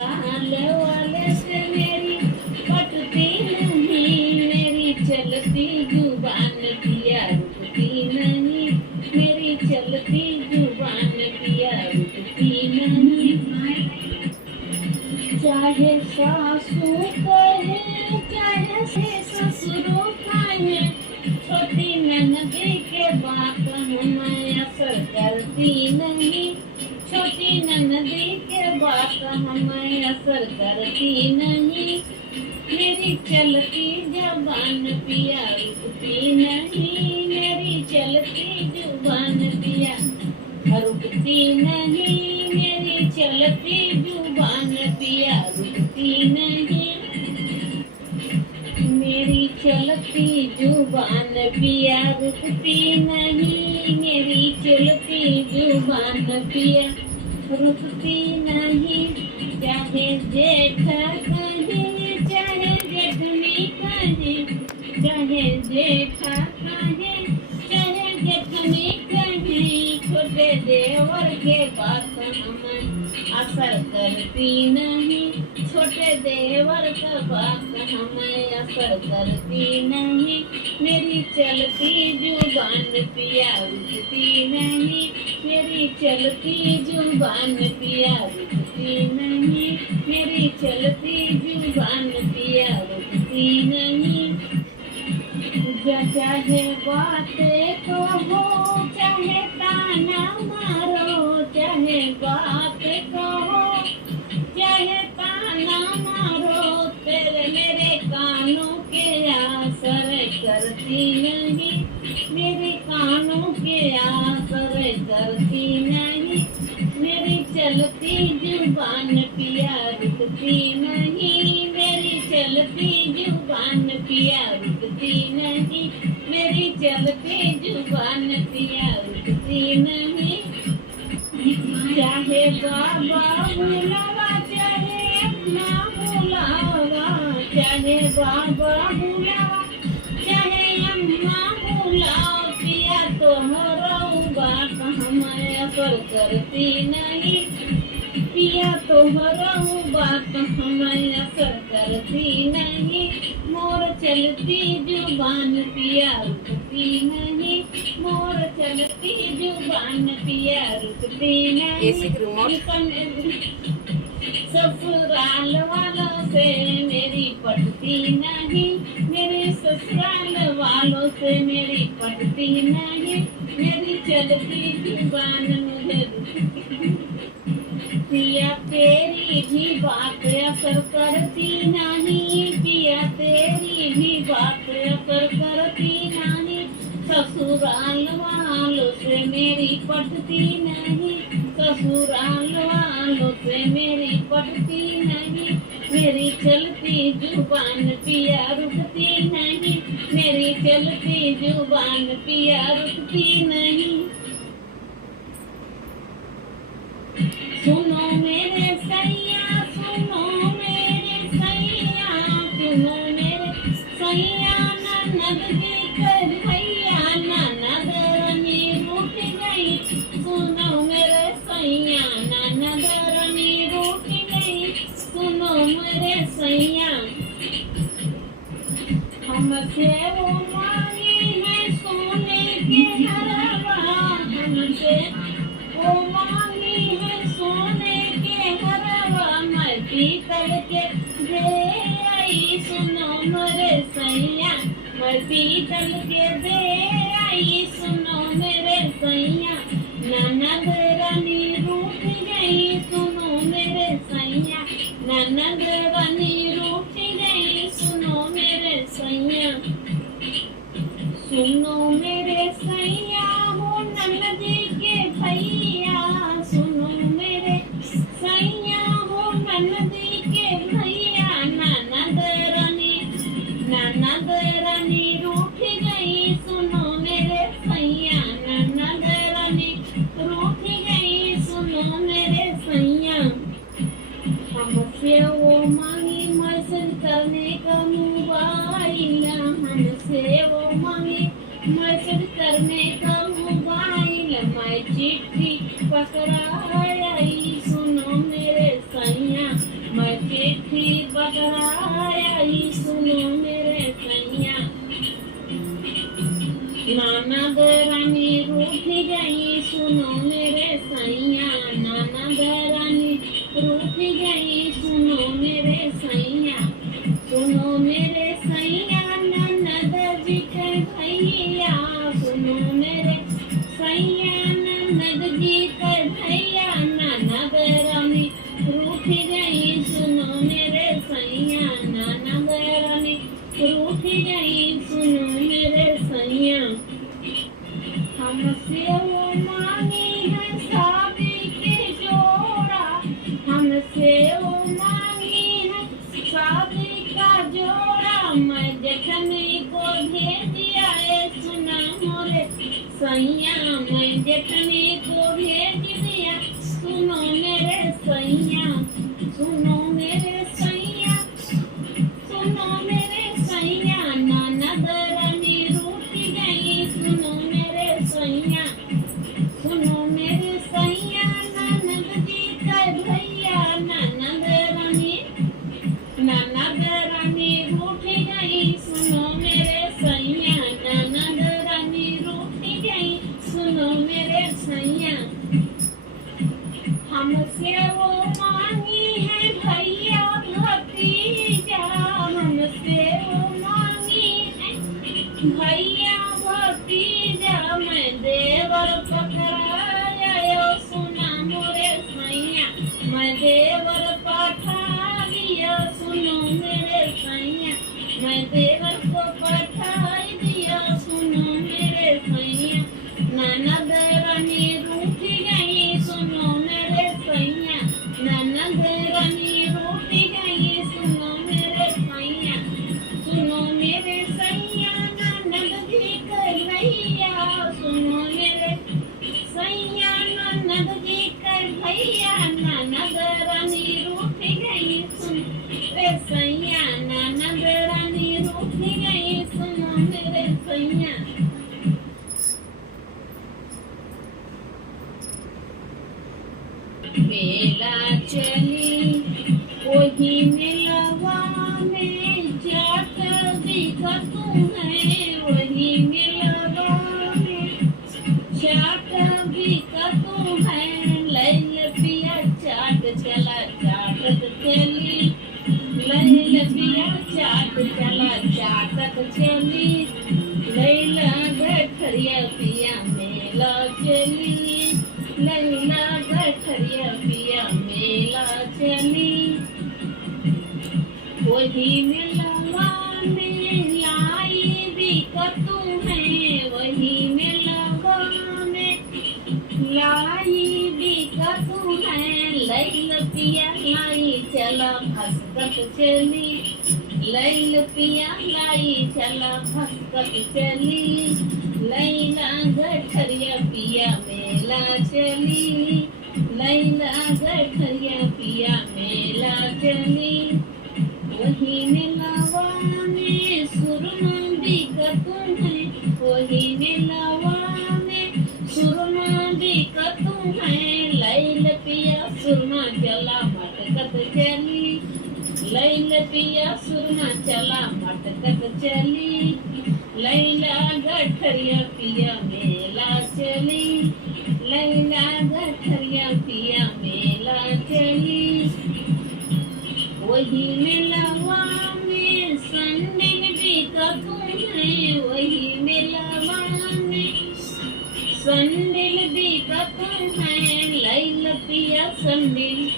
आले वाले से मेरी पटती नहीं, मेरी चलती जुबान पिया रुकती नहीं, मेरी चलती जुबान पिया रुकती नहीं। चाहे सासू कहे चाहे ससुरो कहे, छोटी ननदी के बात हमें असर करती नहीं, छोटी ननदी के बात हमें असर करती नहीं। मेरी चलती जुबान पिया रुकती नहीं, मेरी चलती जुबान पिया रुकती नहीं, मेरी चलती जुबान पिया रुकती नहीं, मेरी चलती जुबान पिया रुकती नहीं, मेरी चलती जुबान पिया रुकती नहीं। चाहे जेठा कहे चाहे जेठनी कहे, चाहे जेठा कहे चाहे जेठनी कहे, छोटे देवर के बात हमें असर करती नहीं, छोटे देवर का बात हमें असर करती नहीं। मेरी चलती जुबान पिया रुकती नहीं, मेरी चलती जुबान पिया रुकती नहीं, मेरी चलती जुबान पिया रुकती नहीं। चाहे बातें कहो चाहे ताना मारो, चाहे बातें कहो चाहे ताना मारो, तेरे मेरे कानों के असर करती नहीं, मेरे कानों के असर करती नहीं। मेरी चलती जुबान पिया रुकती नहीं, मेरी चलती जुबान पिया रुकती नहीं, मेरी चलती जुबान पिया रुकती नहीं। चाहे बाबा बुलावा चाहे अम्मा बुलावा, चाहे बाबा बुलावा चाहे अम्मा बुलाओ, पिया तोहरा बात हमें असर करती नहीं, पिया तोहरा बात हमें असर करती नहीं। मोर चलती जुबान पिया रुकती नहीं, मोर चलती जुबान पिया रुकती नहीं। ससुराल वालों से मेरी पटती नहीं, मेरे ससुराल वालों से मेरी पटती नहीं, मेरी चलती जुबान मुझे पिया तेरी भी बात असर करती नहीं, पिया तेरी भी बात असर करती नहीं। ससुराल वालों से मेरी पटती नहीं, ससुराल वालों से मेरी पटती नहीं, मेरी चलती जुबान पिया रुकती नहीं, मेरी चलती जुबान पिया रुकती नहीं। सुनो मेरे सैया सुनो मेरे सैया, सुनो मेरे सैया, ननद जी कर भैया ननद रानी रूठ गई, सुनो मेरे सैया ननद रानी रूठ गई, सुनो मेरे सैया। हमसे वो मांगी है सोने के हरवा, हमसे वो मांगी है सोने के हरवा, मैं पीतल के दे आई, सुनो मेरे सैया मैं पीतल के दे आई, सुनो मेरे सैया। ननद रानी रूठ गई, सुनो मेरे सैया, ननद रानी रूठ गई, सुनो मेरे सैया। सुनो मेरे सैया हो ननदी के भैया, सुनो मेरे सैया हो ननदी के भैया, ननद रानी रूठ गई, सुनो मेरे सैया, ननद रानी रूठ गई, सुनो मेरे सैया। हमसे वो मांगी मैसेज करने का मोबाइल, हमसे वो मांगी मैसेज करने का मोबाइल, मैं चिट्ठी पकड़ाई, सुनो मेरे सैया मैं चिट्ठी पकड़ाई सुनो मेरे सैया ननद रानी रूठ गई सुनो मेरे सैया ननद रानी रूठ गई सुनो मेरे सैया सुनो मेरे सैया ननद जी के भैया सुनो मेरे सैया ननद जी के भैया ननद रानी रूठ गई सुनो मेरे सैया ननद रानी रूठ गई सुनो मेरे सैया हमसे वो मांगी है शादी के जोड़ा हमसे वो मांगी है शादी का जोड़ा मैं देखने को भेज दिया सुना मोरे सैया मैं देखने को भेज दिया सुनो मेरे सैया सुनो मेरे सैया सुनो मेरे सैया ननद रानी रूठ गई सुनो मेरे सैया सुनो मेरे सैया ननद जी का भैया ननद रानी रूठ गई सुनो मेरे सैया ननद रानी रूठ गई सुनो मेरे सैया हमसे वो मांगी है भैया भतीजा हमसे वो मांगी है भैया भतीजा मैं देवर पकड़ाया सुना मोरे सैया मैं देवर पठा दिया सुनो मेरे सैया मैं देवर को पठा दिया सुनो मेरे सैया ननद रानी रूठ गई सुनो मेरे सैया ननद रानी रूठ गई सुनो मेरे सैया सुनो मेरे सैया ननद जी के भैया सुनो मेरे सैया ननद जी के भैया ननद रानी रूठ गई सुनो मेरे सैया ननद रानी रूठ गई सुनो मेरे सैया मेला चली वही मेलवा में जाट दिखतू है वही मेलवा में जाट दिखतू है लैल पिया चाट चला चाटत चली लैल पिया चाट चला चाटत चली लैला गठरिया पिया मेला चली लैला गठरिया पिया मेला चली वही मेलवा में लाई बिकतू है वही मेलवा में लाई बिकतू है लैल पिया लाई चला भसकत चली लैल पिया लाई चला भसकत चली लैला गठरिया पिया मेला चली लैला गठरिया पिया मेला चली वही मेलवा में सुरमा बिकतू है वही मेलवा में सुरमा बिकतू है लैल पिया सुरमा चला मटकत चली लैल पिया सुरमा चला मटकत चली लैला गठरिया पिया मेला चली लैला गठरिया पिया मेला चली वही मेलवा में संदिल बिकतू है वही मेलवा में संदिल बिकतू है लैल पिया संदिल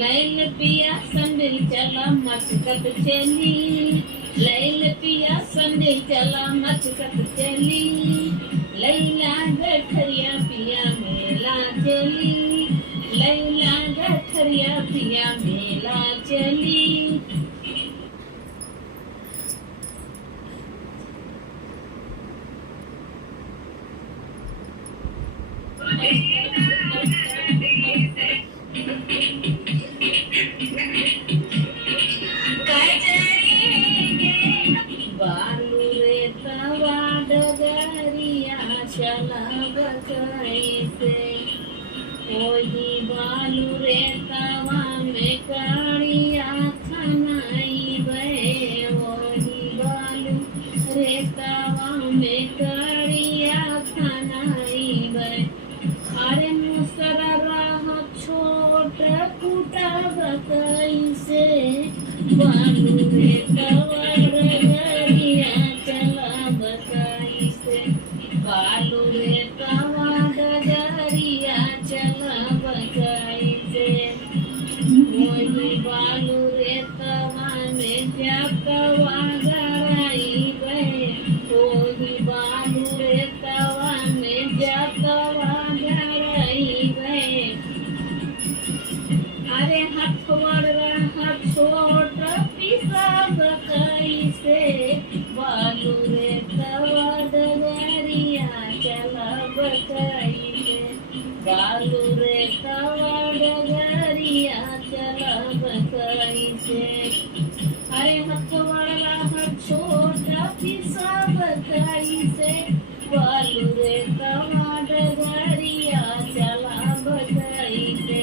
लैल पिया संदिल चला मटकत चली लैल पिया संदिल चला मटकत चली लैला गठरिया पिया मेला चली लैला गठरिया पिया मेला चली बालू रे तवा डगरिया चला कैसे वही बालू रे तवा में काढ़ी बालू रे तवा डगरिया चला बताई से बालू रे तवा डगरिया चला बताई से वही बालू रे तवा में जकवा गराई बे वही बालू रे तवा में जकवा गराई बे अरे हथवड़ छोट पिसा बताई से बालू रे तवा डगरिया चला बताई से बालू रे तवा डगरिया चला बताई से अरे हथवड़ छोट पिसा बताई से बालू रे तवा डगरिया चला बताई से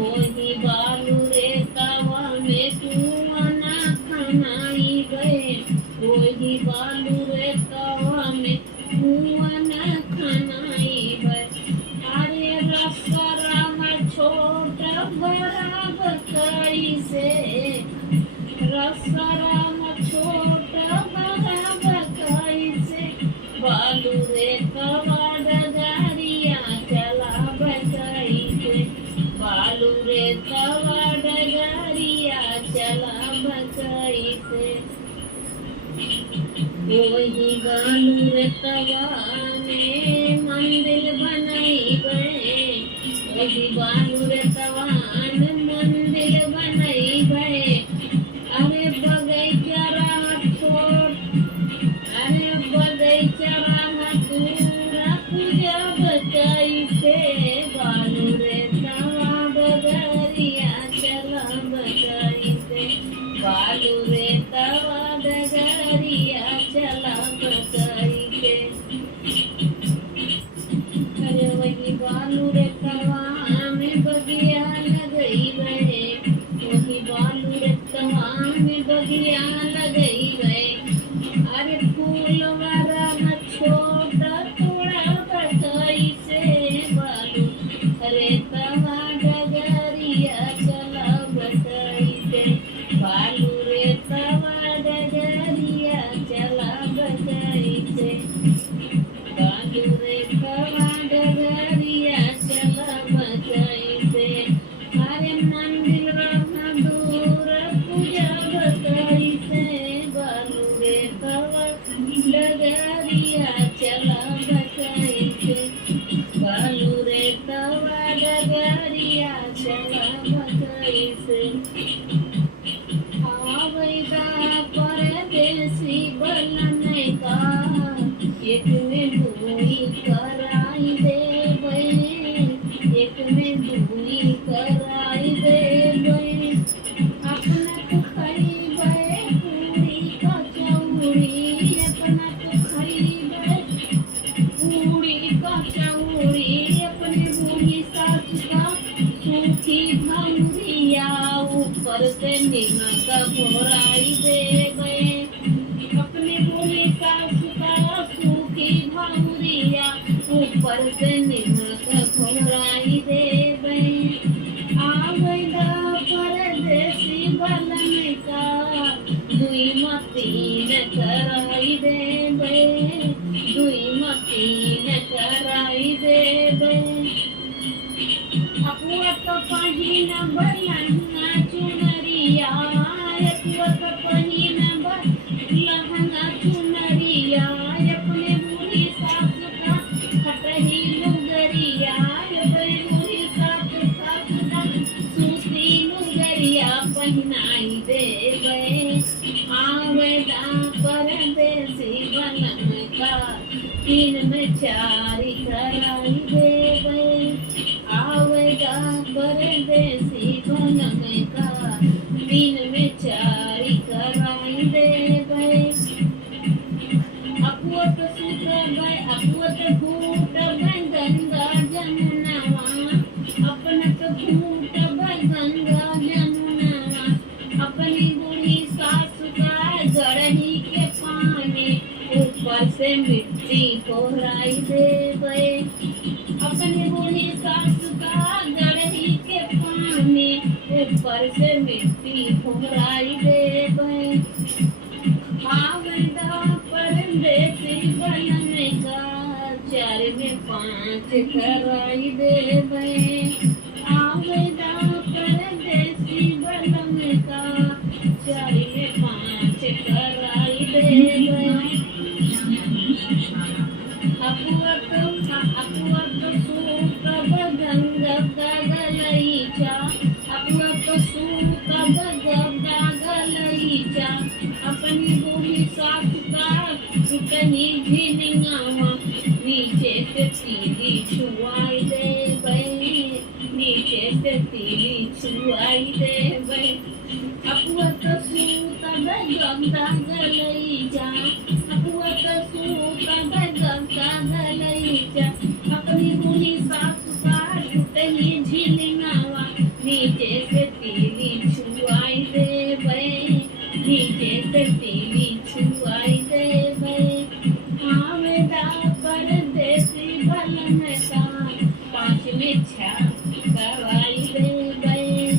वही बालू रे तवा में कुआं ना खनाई गए वही बालू रे तवा में कुआं ना खनाई गए अरे रसरा में छोटा बड़ा बताई से रसरा में छोटा बड़ा बताई से बालू रे तवा डगरिया चला बताई से बालू रे तवा डगरिया चला बताई से वही बालू रे तवा में मंदिर बनाई गए वही बालू रे तवा में मंदिर बनाई गए अरे बगैचा रात छोड़ अरे बगैचा रात पूरा पूजा बताई से बालू रे तवा डगरिया चला बताई से बालू रे तवा डगरिया चला बताई से अरे वही बालू रे तवा में बगिया लगई गए वही बालू रे तवा में बगिया लगई गए अरे फूल वाला छोटा थोड़ा बताई से बालू रे तवा डगरिया चला बताई से बालू रे तवा डगरिया चला बताई से बालू रे तवा डगरिया चला बताई से अरे मंदिर रहा दूर पूजा बताई से बालू रे तवा डगरिया चला बताई से बालू रे तवा डगरिया चला बताई से आवेगा परदेसी बनने का एक में दुई कराई दे एक में दुई कराई दे अपना तो खरीबे पूरी कचौड़ी अपना तो खरीबे पूरी कचौड़ी अपने भूमि सास का सूखी भंगिया ऊपर से नमक घोराई दे गए अपने भूमि सास का सूखी भंगिया ऊपर से नमक घोराई दे गए आवेगा परदेसी बनने का दुई मतीन कराई दे गए दुई मतीन कराई दे गए अपुअत पहिन बलहंगा चुनरिया अपुअत पहिन बलहंगा चुनरिया अपने बूढ़ी सास का खटही लुगरिया अपने बूढ़ी सास का सूती लुगरिया पहनाई दे गए आवेदा परदेसी बनने का तीन में चारी कराई दे गए आवेगा परदेसी बनने का तीन में चारी कराई दे गए अपुअत सूत्र गए अपुअत फूट गए गंगा जमुनावा अपना तो फूट गए गंगा जमुनावा अपनी बूढ़ी सास का गढ़ी के पानी ऊपर से मिट्टी कोहराई दे गए अपनी बूढ़ी सास का गढ़ी के पानी ऊपर ऊपर से मिट्टी फुहराई देव आवेदा परदेसी बन का चार में पाँच कराई देव आवेदा परदेसी बन का चार में पाँच कराई देव अपुवत सूत बगंग गगलईचा अपुवत सूत बगंग गगलईचा अपनी बोली साथ का टूटनी झिनगावा नीचे से तीली छुआई दे बई नीचे से तीली छुआई दे बई अपुवत सूत बगंग गगलईचा अपुवत सूत बगंग गगलईचा अपनी बोली साथ का टूटनी झिनगावा नीचे से तीली छुआई दे बई नीचे से तीली छुआई दे बई आवेदा परदेसी बन का पाँच में छह कराई दे बई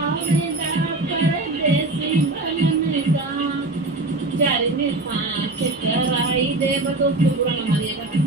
आवेदा परदेसी बन का चार में पाँच कराई दे बतो बुरा न मानिएगा।